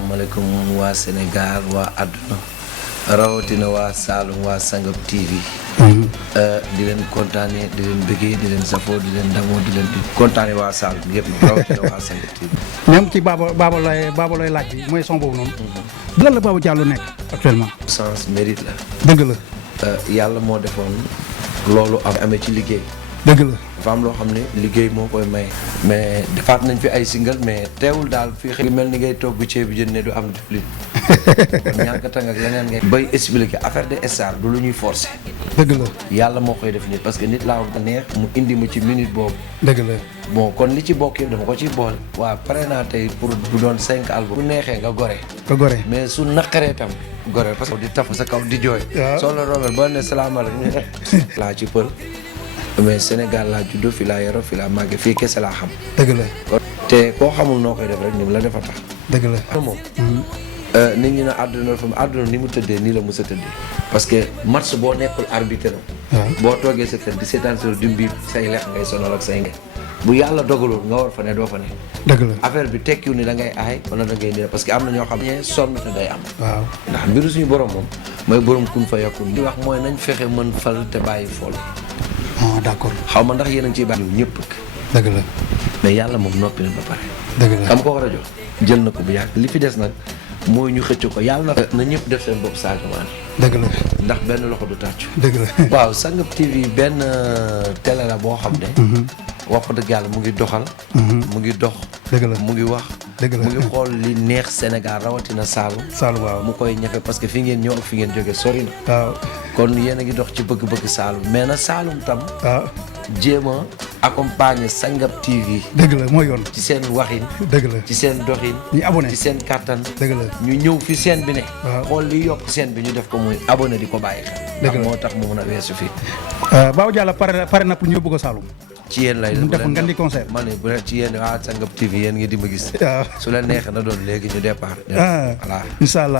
asalaamaaleykum waa Sénégal waa àdduna rawatina waa Saloum waa Sangap TV. di leen kontaanee di leen bëggee di leen safoo di leen damoo di leen di kontaanee waa Saloum yëpp rawatina waa Sangap TV. même ci Baba lay laaj bi mooy son boobu noonu. lan la Baba Diallo nekk actuellement. sens mérite la. dëgg la. yàlla moo defoon loolu amee ci liggéey. dëgg la. dafa am loo xam ne liggéey moo koy may. mais defaat nañ fi ay single mais teewul daal fii xëy mel ni ngay togg ceebu jën ne du am diwlin. kon ñànkatang ak leneen ngay bay expliquer affaire de star du lu ñuy forcer. dëgg la. yàlla moo koy def nit parce que nit laa ko neex mu indi ma ci minute boobu. dëgg la. bon kon li ci bokk yëpp dama ko ciy boole. waaw pare naa tey pour bu doon 5 album. bu neexee nga gore. nga gore. mais su naqaree tam gore parce que di taf sa kaw di jooy. waaw soo la roobee ba ne salaamaaleykum. laa ci pël. mais Sénégal laa juddoo fi laa yoroo fi laa màggee fii kese laa xam. dëgg la. te koo xamul noo koy def rek ni mu la defa tax. dëgg la. moom nit ñi ne àdduna fa àdduna ni mu tëddee nii la mës a tëddee. parce que match boo nekkul arbitre waaw boo toogee sa kër di seetaan sa dimbi say lex ngay sonal ak say nge bu yàlla dogalul nga war fa ne doo fa ne. dëgg la. affaire bi tekkiwu ni da ngay aay wala da ngay nii parce que am na ñoo xam ne sonn te day am. waaw ndax mbiru suñu borom moom mooy borom kun fa yakun. li wax mooy nañ fexe mën fal te bàyyi fool. ah d'accord. xaw ma ndax yéen a ngi ciy bàyyi ñëpp. dëgg la. mais yàlla moom noppi na ba pare. dëgg la. kam ko war a jox jël na ko bu yàgg li fi des nag mooy ñu xëcc ko yàlla na ñëpp def seen bopp Sadio Mané. dëgg la. ndax benn loxo du tàccu. dëgg la. waaw Sangap TV benn télé la boo xam ne. wax ko dëgg yàlla mu ngi doxal. mu ngi dox. dëgg la. mu ngi wax. dëgg la. mu ngi xool li neex Sénégal rawatina Saloum. Saloum waaw. mu koy ñafe parce que fi ngeen ñëw ak fi ngeen jóge sori na. waaw. kon yéen a ngi dox ci bëgg-bëgg Saloum mais na Saloum tam. waaw. jéem a accompagner Sangap TV. dëgg la mooy yoon. ci seen waxin. dëgg la. ci seen doxin. ñu abonné. ci seen kattan. dëgg la. ñu ñëw fi seen bi ne. waaw. xool li yokk seen bi ñu def ko muy abonné di ko bàyyi xel. dëgg la ndax moo tax mu mën a weesu fii. Baba Diallo pare na pour ñu yóbbu ko Saloum. ci yéen lay mu def nga di concert. ma ne bu dee ci yéen waa Sangap TV yéen ngi di ma gis. waaw. su la neexee na doon léegi ñu départ. ah voilà. incha allah.